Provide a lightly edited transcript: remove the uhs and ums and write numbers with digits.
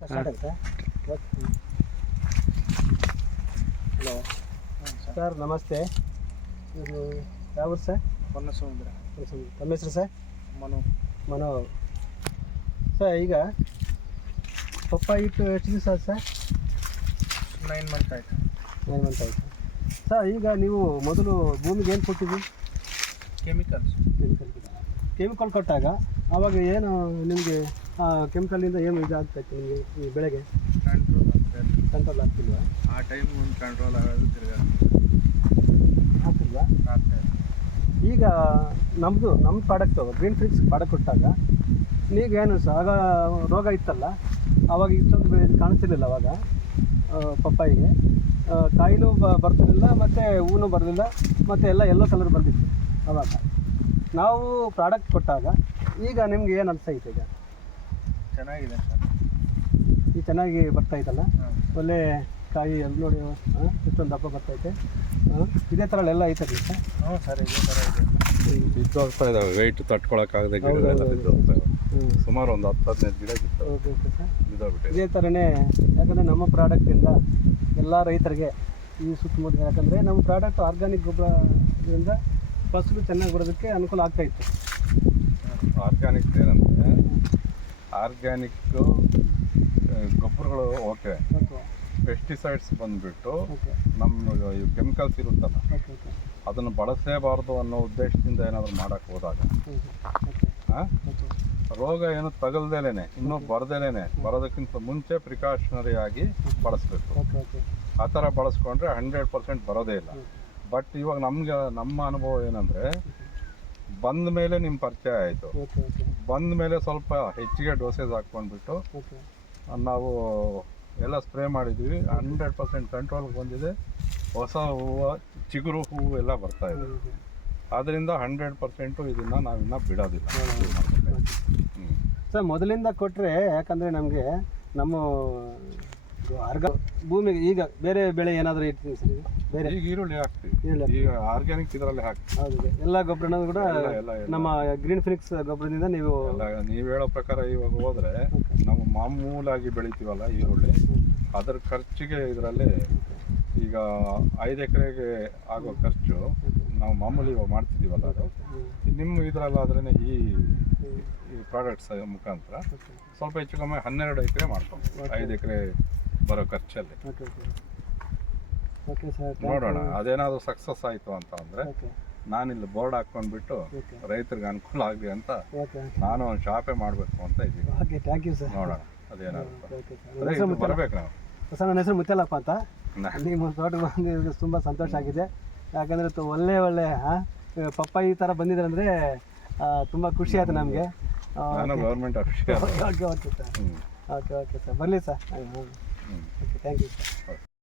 Hello sir, ನಮಸ್ತೆ. ಇದು ಯಾವ ಊರು ಸರ್? ಹೊನ್ನಸಮುದ್ರ. ತಮ್ಮ ಹೆಸರು ಸರ್? ಮನು ಸರ್. ಈಗ ಪಪ್ಪಾಯಿ ಇಟ್ಟು ಎಷ್ಟು ದಿವಸ ಆಯ್ತು ಸರ್? 9 ಮಂತ್ ಆಯಿತು. 9 ಮಂತ್ ಆಯಿತು ಸರ್. ಈಗ ನೀವು ಮೊದಲು ಭೂಮಿಗೆ ಏನು ಕೊಟ್ಟಿದ್ವಿ? ಕೆಮಿಕಲ್ ಕೊಟ್ಟಾಗ ಆವಾಗ ಏನು ನಿಮಗೆ ಕೆಮಿಕಲಿಂದ ಏನು ಇದಾಗ್ತಾಯಿತ್ತು ನಿಮಗೆ ಈ ಬೆಳೆಗೆ? ಕಂಟ್ರೋಲ್ ಆಗ್ತಿಲ್ವಾ? ಆ ಟೈಮ್ ಒಂದು ಕಂಟ್ರೋಲ್ ಆಗೋದು ತಿರ್ಗಾ ಆಗ್ತಿಲ್ವಾ? ಆಗ್ತಾಯಿದೆ. ಈಗ ನಮ್ಮ ಪ್ರಾಡಕ್ಟು ಗ್ರೀನ್ ಫ್ಲಿಕ್ಸ್ ಪ್ರಾಡಕ್ಟ್ ಕೊಟ್ಟಾಗ ನೀಗೇನು ಸರ್ ಆಗ ರೋಗ ಇತ್ತಲ್ಲ, ಆವಾಗ ಇಷ್ಟೊಂದು ಕಾಣಿಸ್ತಿರ್ಲಿಲ್ಲ. ಆವಾಗ ಪಪ್ಪಾಯಿಗೆ ಕಾಯಿನೂ ಬರ್ತಿರಲಿಲ್ಲ ಮತ್ತು ಹೂವು ಬರಲಿಲ್ಲ ಮತ್ತು ಎಲ್ಲೋ ಕಲರ್ ಬಂದಿತ್ತು ಆವಾಗ ನಾವು ಪ್ರಾಡಕ್ಟ್ ಕೊಟ್ಟಾಗ. ಈಗ ನಿಮ್ಗೆ ಏನು ಅನಿಸ್ತೈತೆ? ಈಗ ಚೆನ್ನಾಗಿದೆ ಸರ್. ಈಗ ಚೆನ್ನಾಗಿ ಬರ್ತಾಯಿತ್ತಲ್ಲ, ಒಳ್ಳೆ ಕಾಯಿ ಎಲ್ಲ ನೋಡಿ ಎಷ್ಟೊಂದು ದಪ್ಪ ಬರ್ತೈತೆ. ಇದೇ ಥರ ಎಲ್ಲ ಐತಲ್ಲ ಸರ್? ಹ್ಞೂ ಸರ್, ಇದೇ ಥರ ಇದೆ. ಬಿದ್ದು ಹೋಗ್ತಾ ಇದ್ದಾವೆ, ವೆಯ್ಟ್ ತಟ್ಕೊಳಕ್ಕಾಗದೆ ಗಿಡಗಳೆಲ್ಲ ಬಿದ್ದು ಹೋಗ್ತಾ ಇದ್ದಾವೆ. ಸುಮಾರು ಒಂದು 10-15 ಗಿಡ ಬಿತ್ತು. Okay sir. ಬಿದ್ದೋಗ್ಬಿಟ್ಟಿದೆ. ಇದೇ ಥರನೇ, ಯಾಕಂದರೆ ನಮ್ಮ ಪ್ರಾಡಕ್ಟಿಂದ ಎಲ್ಲ ರೈತರಿಗೆ ಈ ಸುತ್ತಮುತ್ತ, ಯಾಕಂದರೆ ನಮ್ಮ ಪ್ರಾಡಕ್ಟ್ ಆರ್ಗ್ಯಾನಿಕ್ ಗೊಬ್ಬರದಿಂದ ಫಸಲು ಚೆನ್ನಾಗಿ ಬರೋದಕ್ಕೆ ಅನುಕೂಲ ಆಗ್ತಾಯಿತ್ತು. ಆರ್ಗ್ಯಾನಿಕ್ ಏನಂದರೆ, ಆರ್ಗ್ಯಾನಿಕ್ಕು ಗೊಬ್ಬರಗಳು ಓಕೆ, ಪೆಸ್ಟಿಸೈಡ್ಸ್ ಬಂದುಬಿಟ್ಟು ನಮ್ಮ ಕೆಮಿಕಲ್ಸ್ ಇರುತ್ತಲ್ಲ ಅದನ್ನು ಬಳಸಲೇಬಾರ್ದು ಅನ್ನೋ ಉದ್ದೇಶದಿಂದ ಏನಾದರೂ ಮಾಡೋಕ್ಕೆ ಹೋದಾಗ ರೋಗ ಏನು ತಗಲ್ದೇನೆ, ಇನ್ನೂ ಬರ್ದೇನೆ, ಬರೋದಕ್ಕಿಂತ ಮುಂಚೆ ಪ್ರಿಕಾಷನರಿ ಆಗಿ ಬಳಸಬೇಕು. ಆ ಥರ ಬಳಸ್ಕೊಂಡ್ರೆ 100% ಬರೋದೇ ಇಲ್ಲ. ಬಟ್ ಇವಾಗ ನಮ್ಮ ಅನುಭವ ಏನಂದರೆ, ಬಂದ ಮೇಲೆ ನಿಮ್ಮ ಪರಿಚಯ ಆಯಿತು, ಬಂದ ಮೇಲೆ ಸ್ವಲ್ಪ ಹೆಚ್ಚಿಗೆ ಡೋಸೇಜ್ ಹಾಕ್ಕೊಂಡ್ಬಿಟ್ಟು ನಾವು ಎಲ್ಲ ಸ್ಪ್ರೇ ಮಾಡಿದ್ವಿ. 100% ಕಂಟ್ರೋಲ್ಗೆ ಬಂದಿದೆ. ಹೊಸ ಹೂವು, ಚಿಗುರು ಹೂವು ಎಲ್ಲ ಬರ್ತಾಯಿದೆ. ಆದ್ದರಿಂದ 100% ಇದನ್ನು ನಾವಿನ್ನೂ ಬಿಡೋದಿಲ್ಲ. ಸರ್, ಮೊದಲಿಂದ ಕೊಟ್ಟರೆ, ಯಾಕಂದರೆ ನಮಗೆ ನಮ್ಮ ಭೂಮಿಗೆ ಈಗ ಬೇರೆ ಬೆಳೆ ಏನಾದರೂ ಇರ್ತೀವಿ ಸರ್? ಈಗ ಬೇರೆ ಈಗ ಈರುಳ್ಳಿ ಹಾಕ್ತೀವಿ, ಈಗ ಆರ್ಗ್ಯಾನಿಕ್ ಇದರಲ್ಲಿ ಹಾಕ್ತೀವಿ. ಹೌದು, ಎಲ್ಲ ಗೊಬ್ಬರನೂ ಕೂಡ ನಮ್ಮ ಗ್ರೀನ್ ಫಿನಿಕ್ಸ್ ಗೊಬ್ಬರದಿಂದ ನೀವು ಹೇಳೋ ಪ್ರಕಾರ ಇವಾಗ ಹೋದರೆ ನಾವು ಮಾಮೂಲಾಗಿ ಬೆಳಿತೀವಲ್ಲ ಈರುಳ್ಳಿ, ಅದರ ಖರ್ಚಿಗೆ ಇದರಲ್ಲಿ ಈಗ 5 ಎಕರೆಗೆ ಆಗೋ ಖರ್ಚು ನಾವು ಮಾಮೂಲಿ ಇವಾಗ ಮಾಡ್ತಿದ್ದೀವಲ್ಲ, ಅದು ನಿಮ್ಮ ಇದರಲ್ಲಾದ್ರೇ ಈ ಪ್ರಾಡಕ್ಟ್ಸ್ ಮುಖಾಂತರ ಸ್ವಲ್ಪ ಹೆಚ್ಚು ಕಮ್ಮಿ 12 ಎಕರೆ ಮಾಡ್ಕೊಂಡು 5 ಎಕರೆ ಬರೋ ಖರ್ಚಲ್ಲಿ ನೋಡೋಣ. ಅದೇನಾದರೂ ಸಕ್ಸಸ್ ಆಯಿತು ಅಂತ ಅಂದರೆ ನಾನಿಲ್ಲಿ ಬೋರ್ಡ್ ಹಾಕ್ಕೊಂಡ್ಬಿಟ್ಟು ರೈತರಿಗೆ ಅನುಕೂಲ ಆಗಲಿ ಅಂತ ನಾನು ಒಂದು ಶಾಪೇ ಮಾಡಬೇಕು ಅಂತ ಇದ್ದೀನಿ. ನೋಡೋಣ ಅದೇನಾಗುತ್ತೆ. ಬರಬೇಕು ನಾವು. ಸರ್, ನನ್ನ ಹೆಸರು ಮುತ್ಯಲಪ್ಪ ಅಂತ. ನಿಮ್ಮ ತೋಟಕ್ಕೆ ಬಂದು ತುಂಬ ಸಂತೋಷ ಆಗಿದೆ. ಯಾಕಂದರೆ ಒಳ್ಳೆ ಪಪ್ಪಾಯಿ ಈ ಥರ ಬಂದಿದೆ ಅಂದರೆ ತುಂಬ ಖುಷಿ ಆಯಿತು ನಮಗೆ. Government okay sir. Okay sir, ಬರಲಿ sir. Okay, thank you sir.